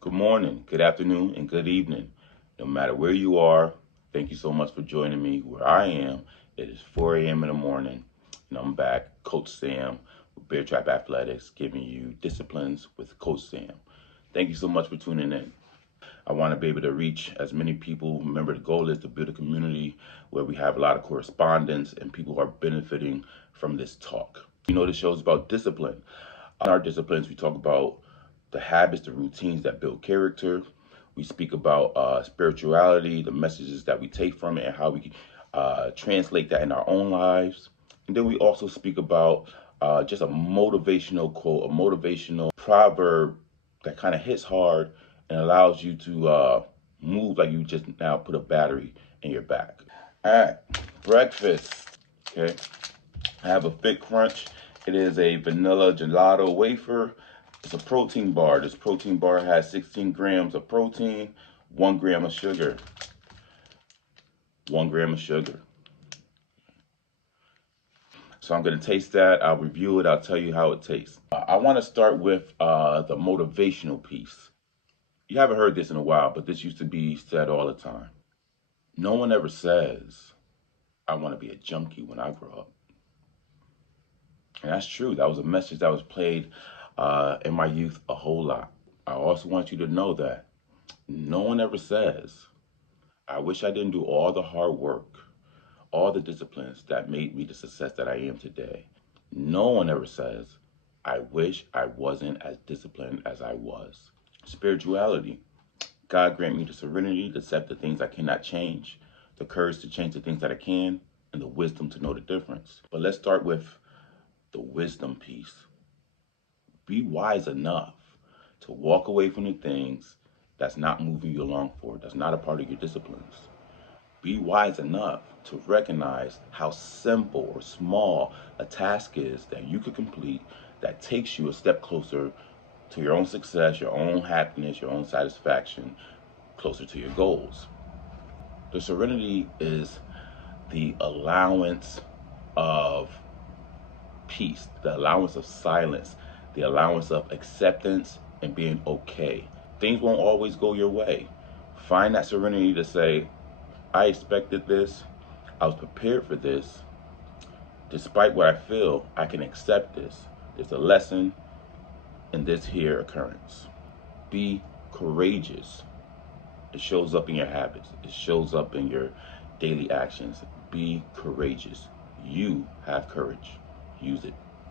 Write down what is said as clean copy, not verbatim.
Good morning, good afternoon, and good evening. No matter where you are, thank you so much for joining me where I am. It is 4 a.m. in the morning, and I'm back, Coach Sam with Bear Trap Athletics, giving you disciplines with Coach Sam. Thank you so much for tuning in. I want to be able to reach as many people. Remember, the goal is to build a community where we have a lot of correspondence and people are benefiting from this talk. This show is about discipline. In our disciplines, we talk about the habits, the routines that build character. We speak about spirituality, the messages that we take from it, and how we translate that in our own lives. And then we also speak about just a motivational quote, a motivational proverb that kind of hits hard and allows you to move like you just now put a battery in your back. All right, breakfast. Okay, I have a Fit Crunch. It is a vanilla gelato wafer. It's a protein bar. This protein bar has 16 grams of protein, 1 gram of sugar. 1 gram of sugar. So I'm going to taste that. I'll review it. I'll tell you how it tastes. I want to start with the motivational piece. You haven't heard this in a while, but this used to be said all the time. No one ever says, I want to be a junkie when I grow up. And that's true. That was a message that was played in my youth a whole lot. I also want you to know that no one ever says, I wish I didn't do all the hard work, all the disciplines that made me the success that I am today. No one ever says, I wish I wasn't as disciplined as I was. Spirituality. God grant me the serenity to accept the things I cannot change, the courage to change the things that I can, and the wisdom to know the difference. But let's start with the wisdom piece. Be wise enough to walk away from the things that's not moving you along forward, that's not a part of your disciplines. Be wise enough to recognize how simple or small a task is that you could complete that takes you a step closer to your own success, your own happiness, your own satisfaction, closer to your goals. The serenity is the allowance of peace, the allowance of silence, the allowance of acceptance and being okay. Things won't always go your way. Find that serenity to say, I expected this, I was prepared for this. Despite what I feel, I can accept this. There's a lesson in this here occurrence. Be courageous. It shows up in your habits. It shows up in your daily actions. Be courageous. You have courage. Use it.